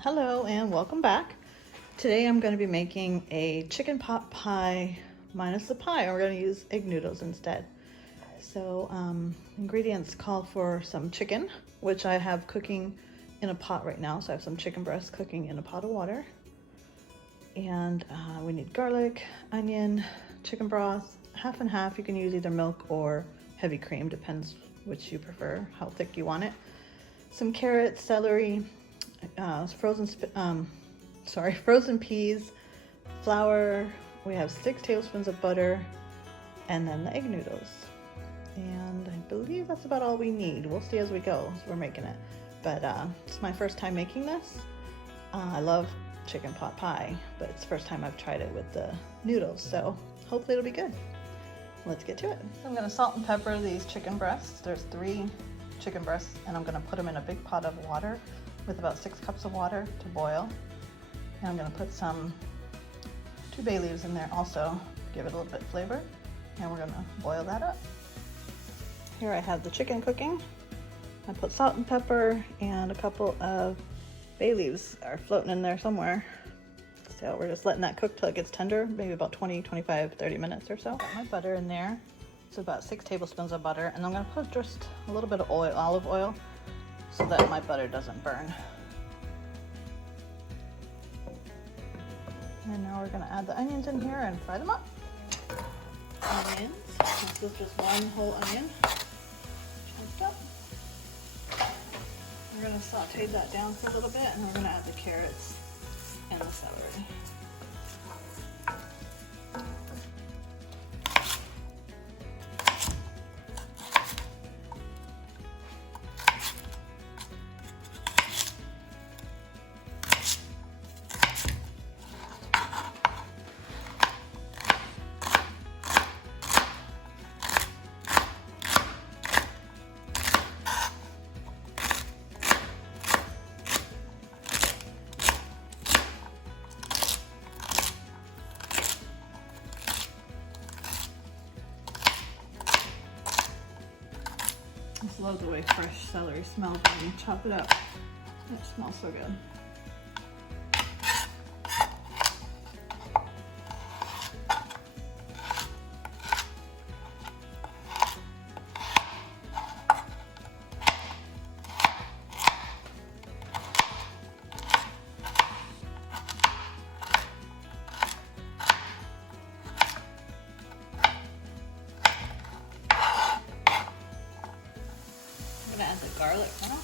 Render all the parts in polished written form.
Hello and welcome back. Today I'm going to be making a chicken pot pie minus the pie, and we're going to use egg noodles instead. So ingredients call for some chicken, which I have cooking in a pot right now. So I have some chicken breast cooking in a pot of water. And we need garlic, onion, chicken broth, half and half. You can use either milk or heavy cream, depends which you prefer, how thick you want it. Some carrots, celery, frozen peas, flour. We have 6 tablespoons of butter, and then the egg noodles. And I believe that's about all we need. We'll see as we go as we're making it. But it's my first time making this. I love chicken pot pie, but it's the first time I've tried it with the noodles, so hopefully it'll be good. Let's get to it. So I'm going to salt and pepper these chicken breasts. There's 3 chicken breasts, and I'm going to put them in a big pot of water with about 6 cups of water to boil. And I'm going to put some 2 bay leaves in there also, give it a little bit of flavor, and we're going to boil that up. Here I have the chicken cooking. I put salt and pepper, and a couple of bay leaves are floating in there somewhere. So we're just letting that cook till it gets tender, maybe about 20, 25, 30 minutes or so. Got my butter in there. It's about 6 tablespoons of butter, and I'm going to put just a little bit of oil, olive oil, so that my butter doesn't burn. And now we're going to add the onions in here and fry them up. Onions. This is just one whole onion. Chopped up. We're going to saute that down for a little bit, and we're going to add the carrots and the celery. I just love the way fresh celery smells when you chop it up. It smells so good. I'm gonna add the garlic now.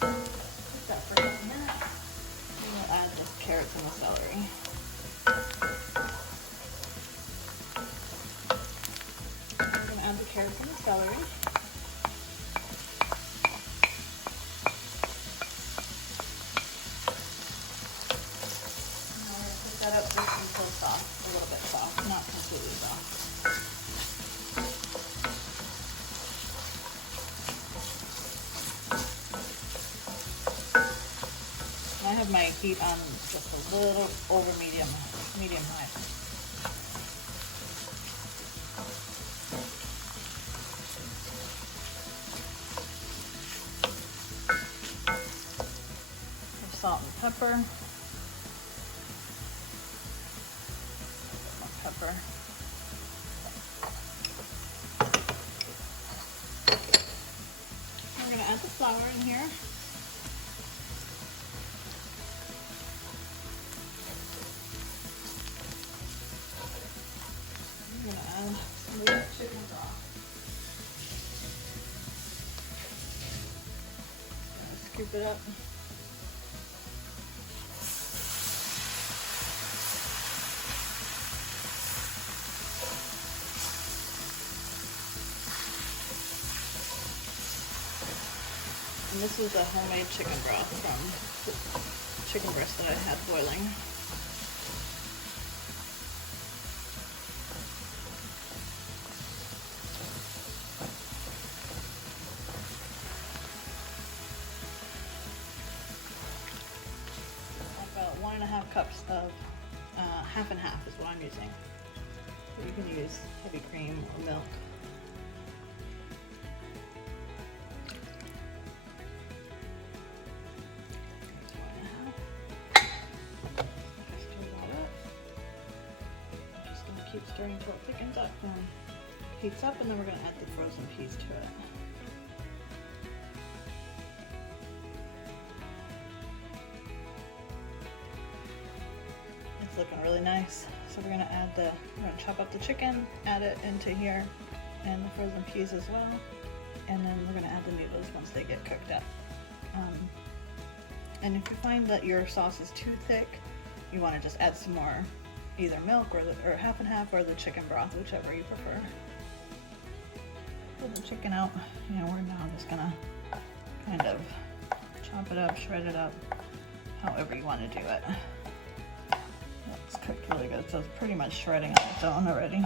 Cook that for a minute. And we'll add the carrots and the celery. Add the carrots and the celery. Now we're going to cook that up just until soft, a little bit soft, not completely soft. And I have my heat on just a little over medium high. Salt and pepper. More pepper. We're going to add the flour in here. We're going to add some of that chicken broth. Scoop it up. And this is a homemade chicken broth from the chicken breast that I had boiling. 1.5 cups of half and half is what I'm using. So you can use heavy cream or milk. Keep stirring until it thickens up and heats up, and then we're going to add the frozen peas to it. It's looking really nice. So we're going to chop up the chicken, add it into here, and the frozen peas as well. And then we're going to add the noodles once they get cooked up. And if you find that your sauce is too thick, you want to just add some more either milk or half and half, or the chicken broth, whichever you prefer. Pull the chicken out, and we're now just gonna kind of chop it up, shred it up, however you want to do it. It's cooked really good, so it's pretty much shredding on its own already.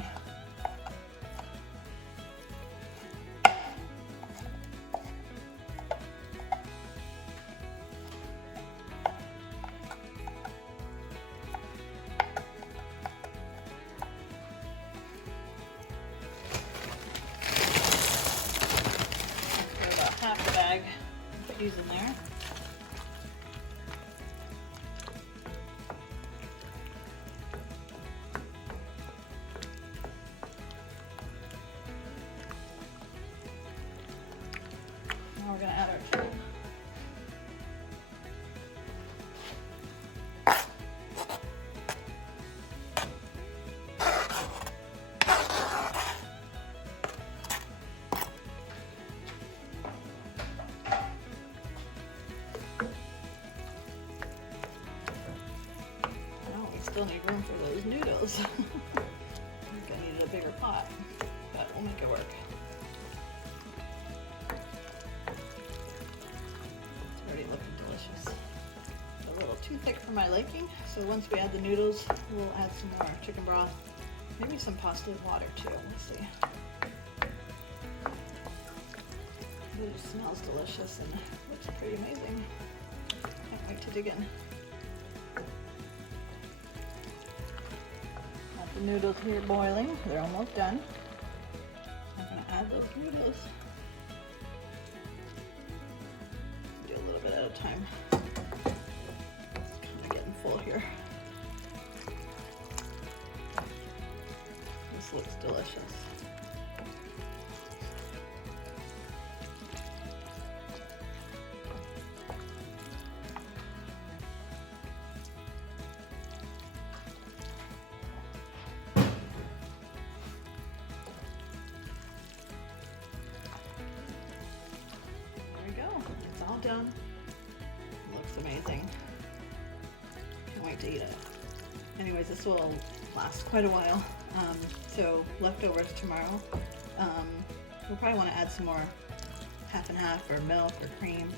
Half the bag, put these in there. Now we're going to add our chicken. Still need room for those noodles. I think I needed a bigger pot, but we'll make it work. It's already looking delicious. A little too thick for my liking, so once we add the noodles, we'll add some more chicken broth, maybe some pasta water too. We'll see. It just smells delicious and looks pretty amazing. Can't wait to dig in. The noodles here boiling, they're almost done. I'm going to add those noodles. Do a little bit at a time. It's kind of getting full here. This looks delicious. It's all done. It looks amazing. Can't wait to eat it. Anyways, this will last quite a while. So leftovers tomorrow. We'll probably want to add some more half and half, or milk or cream,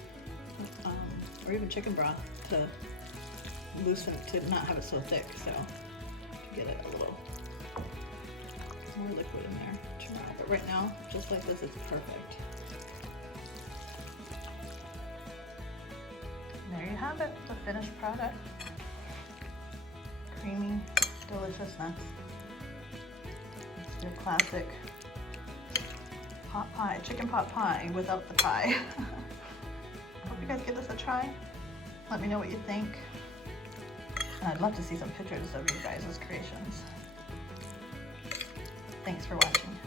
or even chicken broth to loosen it, to not have it so thick. So to get it a little more liquid in there tomorrow. But right now, just like this, it's perfect. There you have it, the finished product. Creamy deliciousness. It's your classic pot pie, chicken pot pie without the pie. I hope you guys give this a try. Let me know what you think. And I'd love to see some pictures of you guys' creations. Thanks for watching.